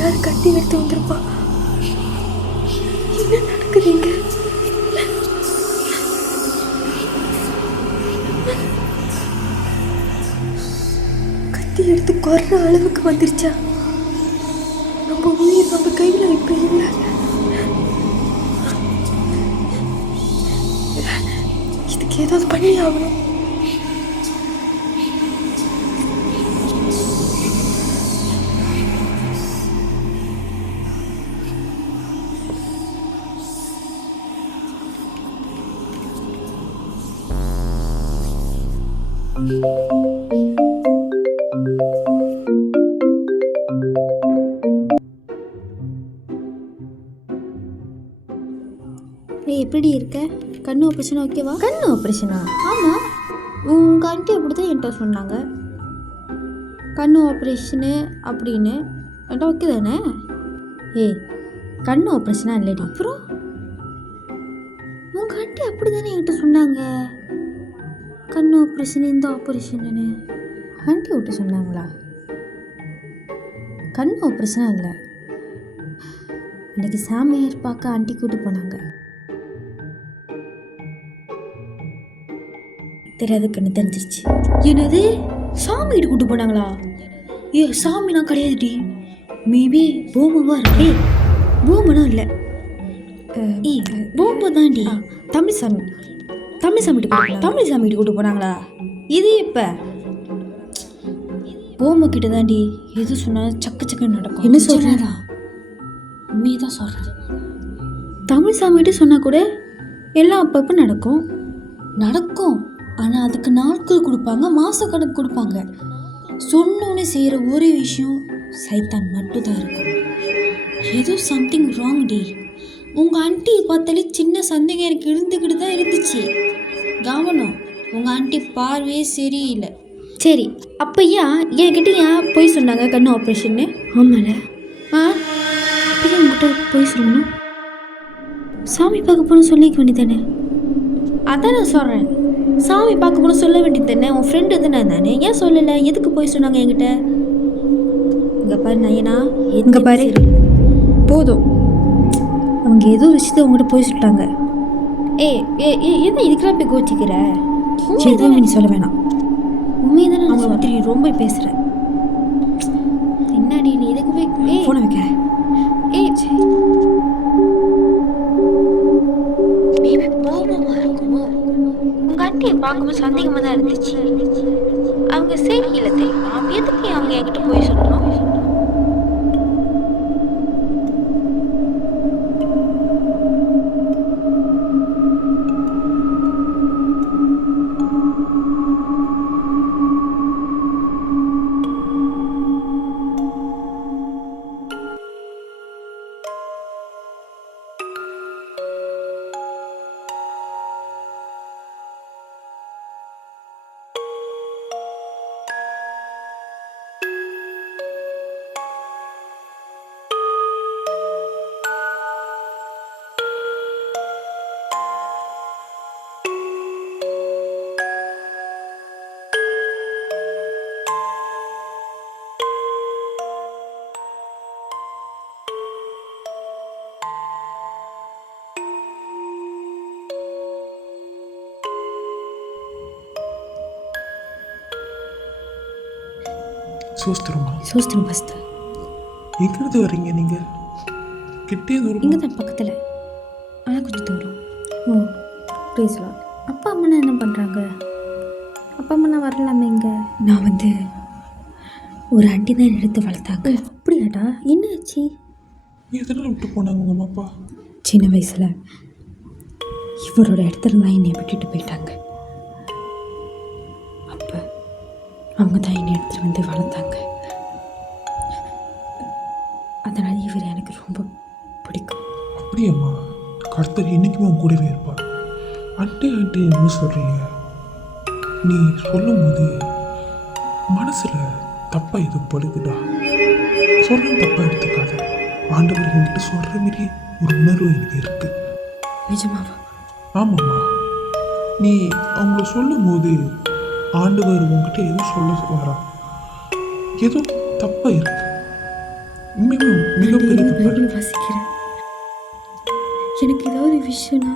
யார் கட்டி எடுத்து வந்திருப்பா? என்ன நடக்குதுங்க? கத்தி எடுத்து கொர்ற அளவுக்கு வந்துருச்சா? நம்ம உயிர் நம்ம கையில் இப்போ இல்லை. இதுக்கு ஏதாவது பண்ணி ஆகணும். எப்படி இருக்க? கண்ணு ஆப்ரேஷன் ஓகேவா? கண்ணு ஆப்ரேஷனா? ஆமாம், உங்கள் ஆண்டி அப்படி தான் என்கிட்ட சொன்னாங்க. கண்ணு ஆப்ரேஷனு அப்படின்னு என்கிட்ட ஓகே தானே? ஏய், கண்ணு ஆப்ரேஷனா இல்லடி. அப்புறம் உங்கள் ஆண்டி அப்படி தானே என்கிட்ட சொன்னாங்க, கண்ணு ஆப்ரேஷன் இந்த ஆப்ரேஷன்னு. ஆண்டி விட்டு சொன்னாங்களா? கண்ணு ஆப்ரேஷனா இல்லை. அன்றைக்கி சாமியார் பார்க்க ஆண்டி கூட்டு போனாங்க. தெரியாத கண்ணு தெரிஞ்சிருச்சு. என்னது, சாமிகிட்ட கூட்டு போனாங்களா? ஏ, சாமி நான் கிடையாதுடி, மேபி பூமாவா இருக்கு. பூமனும் இல்லை, பூம்பு தாண்டி. தமிழ் சாமி. தமிழ் சாமிகிட்ட கூட்டு போனாங்களா? இது இப்போ பூம கிட்ட தாண்டி எது சொன்னாலும் சக்கு சக்குன்னு நடக்கும். என்ன சொல்கிறா? உண்மையை தான் சொல்கிறேன். தமிழ் சாமிகிட்ட சொன்னால் கூட எல்லாம் அப்பப்போ நடக்கும். ஆனால் அதுக்கு நாட்கள் கொடுப்பாங்க, மாதக்கணக்கு கொடுப்பாங்க. சொன்னோன்னே செய்கிற ஒரே விஷயம் சைத்தான் மட்டும் தான் இருக்கும். ஏதோ சம்திங் ராங் டி. உங்கள் ஆண்டியை பார்த்தாலே சின்ன சந்தேகம் எனக்கு இருந்துக்கிட்டு தான் இருந்துச்சு. கவனம், உங்கள் ஆண்டி பார்வையே சரியில்லை. சரி, அப்போ என்கிட்ட போய் சொன்னாங்க கண்ணு ஆப்ரேஷன்னு? ஆமால. அப்போ உங்கள்கிட்ட போய் சொல்லணும். சாமி பார்க்க போகணும் சொல்லிக்க வேண்டியதானே? அதான் நான் சொல்கிறேன், சாமி பார்க்க போகணும் சொல்ல வேண்டியது தானே? உன் ஃப்ரெண்டு தானே, ஏன் சொல்லலை? எதுக்கு போய் சொன்னாங்க என்கிட்ட? இங்கே பாரு நயனா, இங்கே பாரு, போதும். அவங்க ஏதோ விஷயத்தை உங்கள்கிட்ட போய் சொல்லிட்டாங்க. என்ன இதுக்கெல்லாம் போய் கோச்சிக்கிற? எதுவும் நீ சொல்ல வேணாம். உண்மையை தானே அவங்க நான் பற்றி ரொம்ப பேசுகிறேன். என்னடி நீ இதுக்கு போய் ஃபோனை வைக்கிறேன். உங்க ஆண்டியை பார்க்கும்போது சந்தேகமாக தான் இருந்துச்சு. அவங்க சரியில்லை தெரியுமா? எதுக்கு அவங்க என்கிட்ட போய் சொல்லணும்? சோஸ்திரம் பஸ்தா. எங்கிருந்து வரீங்க நீங்கள்? கிட்டே தூரம்? இங்கே தான் பக்கத்தில், ஆனால் கொஞ்சம் தூரம். ஓ, பேசலாம். அப்பா அம்மா என்ன பண்ணுறாங்க? அப்பா அம்மா நான் வரலாமே இங்கே. நான் ஒரு ஆண்டி தான் எடுத்து வளர்த்தாங்க. அப்படியாடா? என்ன ஆச்சு? எதனால் விட்டு போனாங்க உங்கள் அம்மா அப்பா? சின்ன வயசில் இவரோட இடத்துல தான் என்னை விட்டுட்டு போயிட்டாங்க. அப்போ அவங்க தான் என்னை எடுத்துகிட்டு வந்து வளர்த்தாங்க. அதனால் இவர் எனக்கு ரொம்ப பிடிக்கும். அப்படியம்மா, கர்த்தர் என்றைக்குமே உன் கூடவே இருப்பார். ஆண்டி என்ன சொல்கிறீங்க? நீ சொல்லும் போது மனசில் தப்பாக இது படுதுடா. சொல்கிற தப்பாக எடுத்துக்காத. ஆண்டவர் என்கிட்ட சொல்கிற மாரி ஒரு உணர்வு எனக்கு இருக்குது. நிஜமாவா? ஆமாம்மா, நீ அவங்கள சொல்லும் போது ஆண்டவர் உங்ககிட்ட எதுவும் சொல்ல வரா, ஏதோ தப்பாக இருக்கு. உண்மையுமே மிகப்பெரிய தப்பு. பைபிள் வாசிக்கிறேன். எனக்கு ஏதாவது விஷயம்னா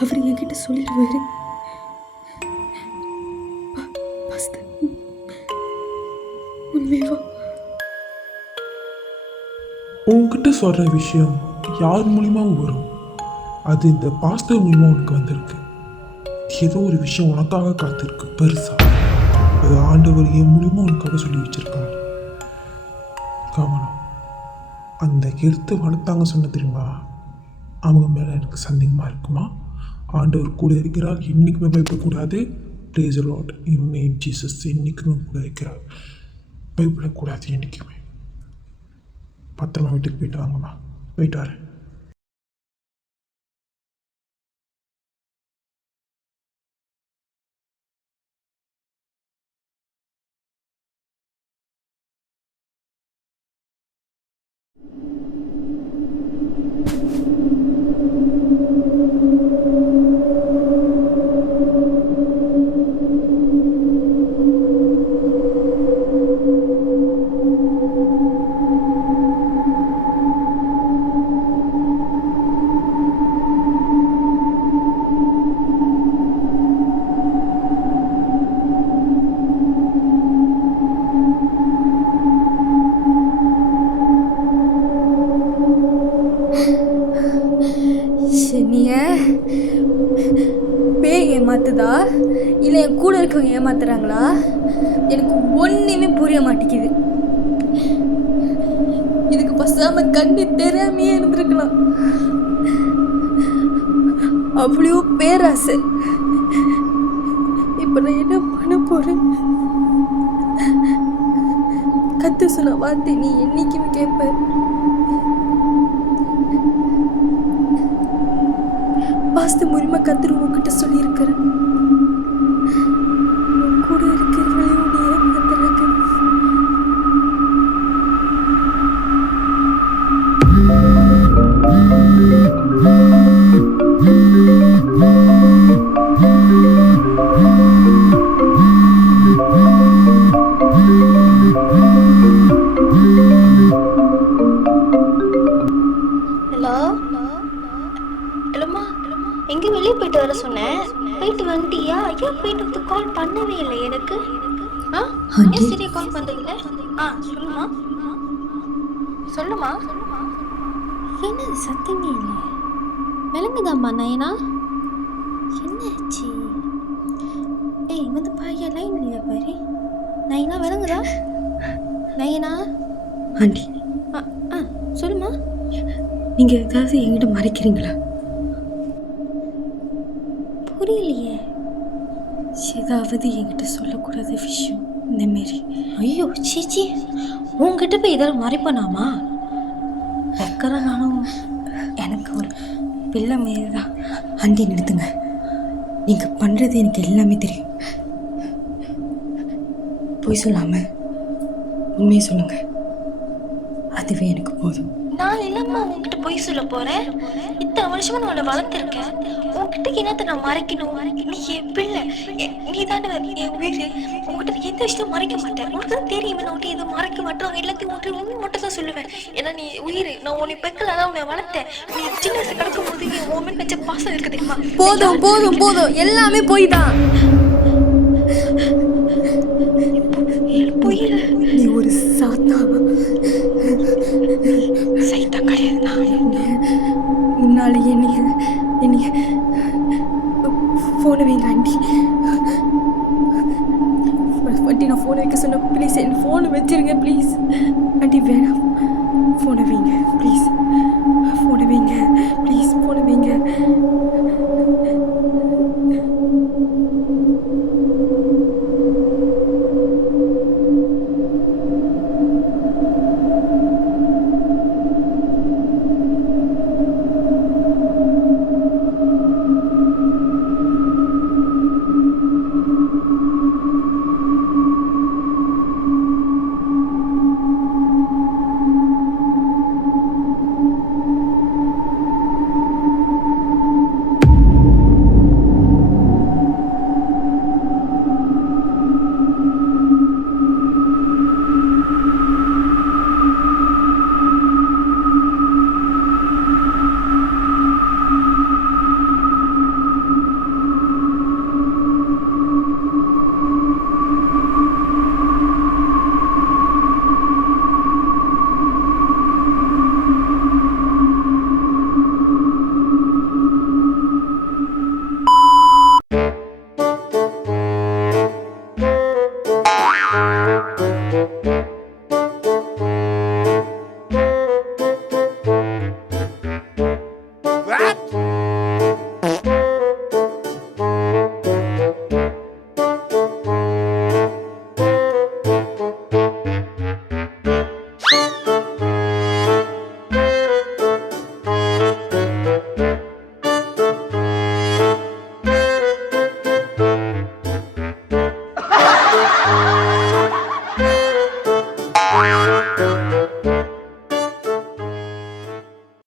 அவர் என்கிட்ட சொல்லிடுவாரு. பாஸ்டர், உண்மையா உன்கிட்ட சொல்கிற விஷயம் யார் மூலியமாகவும் வரும். அது இந்த பாஸ்டர் மூலியமாக உனக்கு வந்திருக்கு. ஏதோ ஒரு விஷயம் உனக்காக காத்திருக்கு பெருசா. அது ஆண்டவர் என் மூலியமாக உனக்காக சொல்லி வச்சிருக்காங்க. கவனம். அந்த எடுத்து வளர்த்தாங்க சொன்ன தெரியுமா, அவங்க மேலே எனக்கு சந்தேகமாக இருக்குமா? ஆண்டவர் கூட இருக்கிறார், என்றைக்குமே பயப்படக்கூடாது. ப்ரேஸ் தி லார்ட். ஆமென். ஜீசஸ் என்றைக்குமே கூட இருக்கிறார், பயப்படக்கூடாது என்றைக்குமே. பத்திரமா வீட்டுக்கு போயிட்டு வாங்கம்மா. போயிட்டு வரேன். நீங்க பேய் ஏமாத்துதா இல்லை என் கூட இருக்கவங்க ஏமாத்துறாங்களா? எனக்கு ஒன்றுமே புரிய மாட்டேங்குது. இதுக்கு பசாம கண்ணு தெரியாமையே இருந்திருக்கலாம். அவ்வளோ பேராசை. இப்போ நான் என்ன பண்ண போறேன்? கத்து சொன்ன வார்த்தை நீ என்னைக்குமே கேட்ப. வாஸ்து மூலியமா கத்துரு உங்ககிட்ட சொல்லியிருக்கிறேன். கூட இருக்கிறவங்களே உன்னை ஏமாத்துறாங்க. ஹலோ ஹலோம்மா, எங்கே வெளியே போயிட்டு வர சொன்னேன், போயிட்டு வந்துட்டியா? ஏன் போயிட்டு வந்து கால் பண்ணவே இல்லை எனக்கு? ஏன் சரியா கால் பண்ணுறீங்களே? சொல்லுமா சொல்லுமா. என்னது சத்தமே இல்லை? விளங்குதாம்மா நயனா? என்னாச்சு? ஏய் வந்து பாயா, லைன் இல்லையா பாரு. நயனா விளங்குதா? நயனா ஆண்டி, சொல்லுமா. நீங்க ஏதாவது என்கிட்ட மறைக்கிறீங்களா? புரியலையே. ஏதாவது என்கிட்ட சொல்லக்கூடாத விஷயம் இந்த மாரி. ஐயோ சீச்சி, உங்ககிட்ட போய் இதெல்லாம் மறைப்பனாமா? வைக்கிற நானும் எனக்கு ஒரு பிள்ளை மாரி தான். ஆண்டி நிறுத்துங்க. நீங்கள் பண்ணுறது எனக்கு எல்லாமே தெரியும். பொய் சொல்லாமல் உண்மையை சொல்லுங்கள், அதுவே எனக்கு போதும். நான் இல்லம்மா உங்ககிட்ட போய் சொல்ல போறேன். இத்தனை வருஷமா நான் உன்னை வளர்த்துருக்கேன். உங்ககிட்ட என்னத்த நான் மறைக்கணும்? நீ என் பிள்ளை, நீ தானே என் உயிர். உங்ககிட்ட எந்த விஷயத்தையும் மறைக்க மாட்டேன். உனக்கு தான் தெரியுமே, நான் உன்ட்டு எதுவும் மறைக்க மாட்டேன். எல்லாத்தையும் உன்ட்டு மட்டும் தான் சொல்லுவேன். ஏன்னா நீ உயிர். நான் உன்னை பெக்கல தான் உன்னை வளர்த்தேன். நீ சின்ன வயசு கிடக்கும் போது என் ஓமன் வச்ச பாசம் இருக்கு தெரியுமா? போதும் போதும் போதும், எல்லாமே போய் தான். புரியல. நீ ஒரு சாத்தாவா? சைத்தா கிடையாது. முன்னாலே என்னைய ஃபோனை வைங்க ஆண்டி. ஆண்டி நான் ஃபோனை வைக்க சொன்ன ப்ளீஸ், என் ஃபோனை வச்சிருங்க ப்ளீஸ். ஆண்டி வேணாம், ஃபோனை வைங்க.